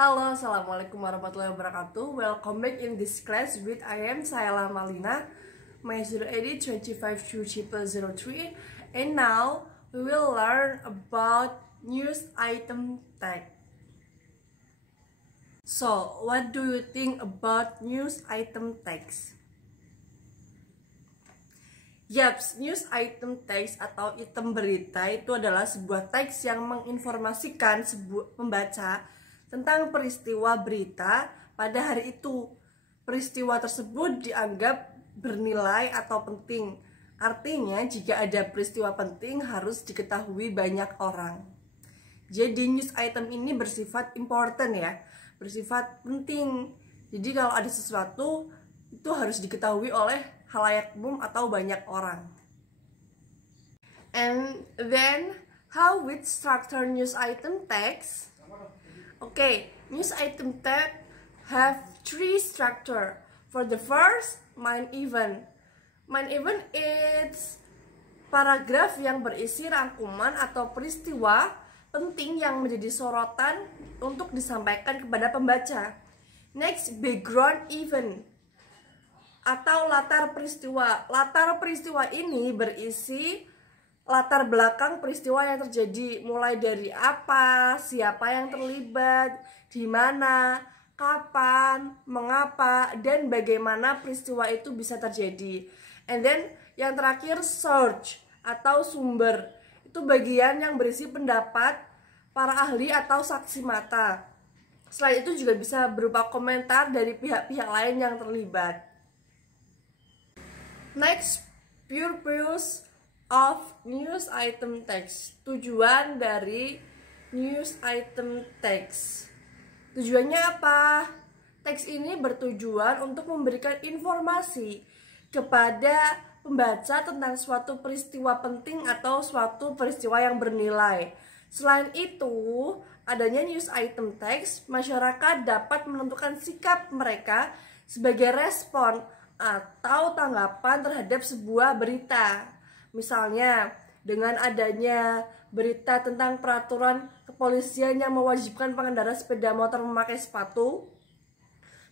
Halo, assalamualaikum warahmatullahi wabarakatuh. Welcome back in this class with I am Sayla Malina, my student ID 252303, and now we will learn about news item tag. So, what do you think about news item tags? Yaps, news item text atau item berita itu adalah sebuah teks yang menginformasikan sebuah pembaca tentang peristiwa berita pada hari itu. Peristiwa tersebut dianggap bernilai atau penting. Artinya, jika ada peristiwa penting harus diketahui banyak orang. Jadi news item ini bersifat important ya, bersifat penting. Jadi kalau ada sesuatu itu harus diketahui oleh khalayak umum atau banyak orang. And then how with structure news item tags? Okay, news item tag have three structure. For the first, main event. Main event is paragraf yang berisi rangkuman atau peristiwa penting yang menjadi sorotan untuk disampaikan kepada pembaca. Next, background event atau latar peristiwa. Latar peristiwa ini berisi latar belakang peristiwa yang terjadi, mulai dari apa, siapa yang terlibat, di mana, kapan, mengapa, dan bagaimana peristiwa itu bisa terjadi. And then yang terakhir, source atau sumber. Itu bagian yang berisi pendapat para ahli atau saksi mata. Selain itu juga bisa berupa komentar dari pihak-pihak lain yang terlibat. Next, purpose of news item text. Tujuan dari news item text. Tujuannya apa? Teks ini bertujuan untuk memberikan informasi kepada pembaca tentang suatu peristiwa penting atau suatu peristiwa yang bernilai. Selain itu, adanya news item text, masyarakat dapat menentukan sikap mereka sebagai respon atau tanggapan terhadap sebuah berita. Misalnya, dengan adanya berita tentang peraturan kepolisian yang mewajibkan pengendara sepeda motor memakai sepatu,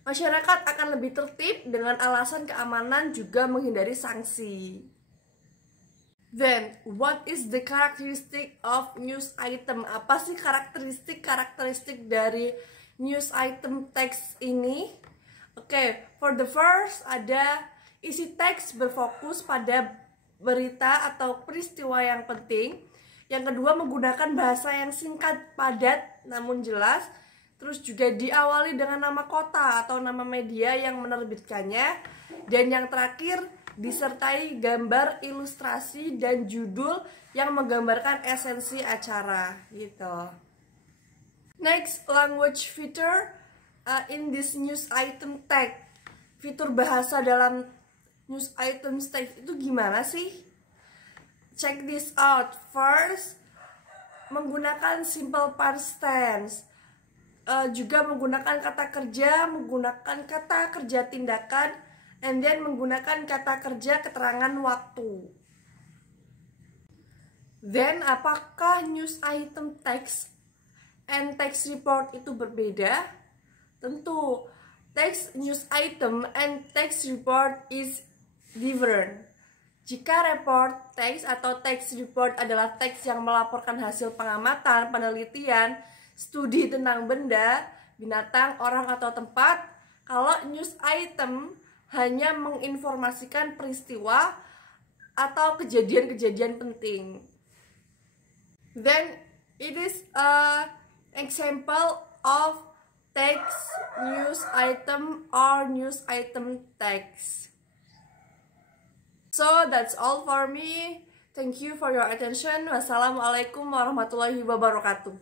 masyarakat akan lebih tertib dengan alasan keamanan juga menghindari sanksi. Then, what is the characteristic of news item? Apa sih karakteristik dari news item text ini? Oke, for the first ada isi teks berfokus pada berita atau peristiwa yang penting. Yang kedua menggunakan bahasa yang singkat, padat, namun jelas. Terus juga diawali dengan nama kota atau nama media yang menerbitkannya. Dan yang terakhir disertai gambar, ilustrasi, dan judul yang menggambarkan esensi acara gitu. Next, language feature. In this news item tag, fitur bahasa dalam news item tag itu gimana sih? Check this out. First, menggunakan simple past tense, juga menggunakan kata kerja, menggunakan kata kerja tindakan, and then menggunakan kata kerja keterangan waktu. Then, apakah news item text and text report itu berbeda? Tentu, text news item and text report is different. Jika report text atau text report adalah teks yang melaporkan hasil pengamatan, penelitian, studi tentang benda, binatang, orang atau tempat, kalau news item hanya menginformasikan peristiwa atau kejadian-kejadian penting. Then, it is an example of text news item or news item text. So that's all for me. Thank you for your attention. Wassalamualaikum warahmatullahi wabarakatuh.